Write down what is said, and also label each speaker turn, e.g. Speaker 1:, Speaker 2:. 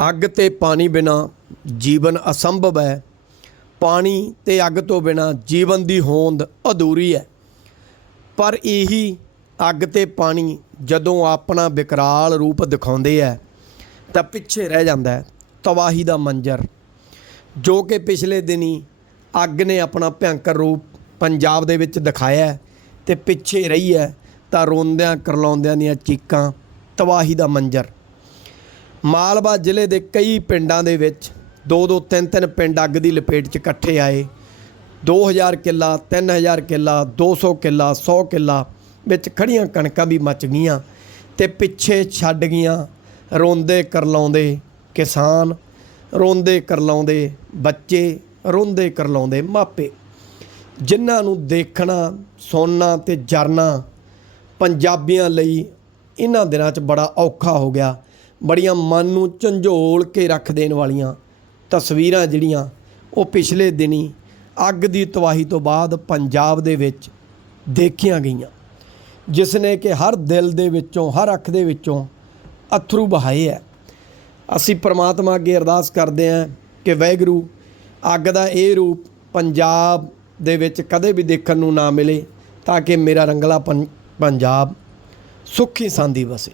Speaker 1: ਅੱਗ ਤੇ ਪਾਣੀ ਬਿਨਾ ਜੀਵਨ ਅਸੰਭਵ ਹੈ। ਪਾਣੀ ਤੇ ਅੱਗ ਤੋਂ ਬਿਨਾ ਜੀਵਨ ਦੀ ਹੋਂਦ ਅਧੂਰੀ ਹੈ। ਪਰ ਇਹੀ ਅੱਗ ਤੇ ਪਾਣੀ ਜਦੋਂ ਆਪਣਾ ਵਿਕਰਾਲ ਰੂਪ ਦਿਖਾਉਂਦੇ ਹੈ, ਤਾਂ ਪਿੱਛੇ ਰਹਿ ਜਾਂਦਾ ਹੈ, ਤਬਾਹੀ ਦਾ ਮੰਜ਼ਰ। ਜੋ ਕਿ ਪਿਛਲੇ ਦਿਨੀ ਅੱਗ ਨੇ ਆਪਣਾ ਭਿਅੰਕਰ ਰੂਪ ਪੰਜਾਬ ਦੇ ਵਿੱਚ ਦਿਖਾਇਆ ਹੈ ਤੇ ਪਿੱਛੇ ਰਹੀ ਹੈ, ਤਾਂ ਰੋਂਦਿਆਂ, ਕਰਲਾਉਂਦਿਆਂ ਦੀਆਂ ਚੀਕਾਂ, ਤਬਾਹੀ ਦਾ ਮੰਜ਼ਰ। ਮਾਲਵਾ ਜ਼ਿਲ੍ਹੇ ਦੇ ਕਈ ਪਿੰਡਾਂ ਦੇ ਵਿੱਚ ਦੋ ਦੋ ਤਿੰਨ ਤਿੰਨ ਪਿੰਡ ਅੱਗ ਦੀ ਲਪੇਟ 'ਚ ਇਕੱਠੇ ਆਏ। 2000 ਕਿੱਲਾ 3000 ਕਿੱਲਾ 200 ਕਿੱਲਾ 100 ਕਿੱਲਾ ਵਿੱਚ ਖੜੀਆਂ ਕਣਕਾਂ ਵੀ ਮੱਚ ਗਈਆਂ ਤੇ ਪਿੱਛੇ ਛੱਡ ਗਈਆਂ ਰੋਂਦੇ ਕਰਲਾਉਂਦੇ ਕਿਸਾਨ, ਰੋਂਦੇ ਕਰਲਾਉਂਦੇ ਬੱਚੇ, ਰੋਂਦੇ ਕਰਲਾਉਂਦੇ ਮਾਪੇ। ਜਿਨ੍ਹਾਂ ਨੂੰ ਦੇਖਣਾ, ਸੁਣਨਾ ਤੇ ਜਰਨਾ ਪੰਜਾਬੀਆਂ ਲਈ ਇਹਨਾਂ ਦਿਨਾਂ 'ਚ ਬੜਾ ਔਖਾ ਹੋ ਗਿਆ। ਬੜੀਆਂ ਮਨ ਨੂੰ ਝੰਜੋਲ ਕੇ ਰੱਖ ਦੇਣ ਵਾਲੀਆਂ ਤਸਵੀਰਾਂ ਜਿਹੜੀਆਂ ਉਹ ਪਿਛਲੇ ਦਿਨੀ ਅੱਗ ਦੀ ਤਬਾਹੀ ਤੋਂ ਬਾਅਦ ਪੰਜਾਬ ਦੇ ਵਿੱਚ ਦੇਖੀਆਂ ਗਈਆਂ। ਜਿਸ ਨੇ ਕਿ ਹਰ ਦਿਲ ਦੇ ਵਿੱਚੋਂ, ਹਰ ਅੱਖ ਦੇ ਵਿੱਚੋਂ ਅਥਰੂ ਬਹਾਏ ਹੈ। ਅਸੀਂ ਪ੍ਰਮਾਤਮਾ ਅੱਗੇ ਅਰਦਾਸ ਕਰਦੇ ਹਾਂ ਕਿ ਵਾਹਿਗੁਰੂ, ਅੱਗ ਦਾ ਇਹ ਰੂਪ ਪੰਜਾਬ ਦੇ ਵਿੱਚ ਕਦੇ ਵੀ ਦੇਖਣ ਨੂੰ ਨਾ ਮਿਲੇ ਤਾਂ ਕਿ ਮੇਰਾ ਰੰਗਲਾ ਪੰ- ਪੰਜਾਬ ਸੁੱਖੀ ਸਾਂਦੀ ਵਸੇ।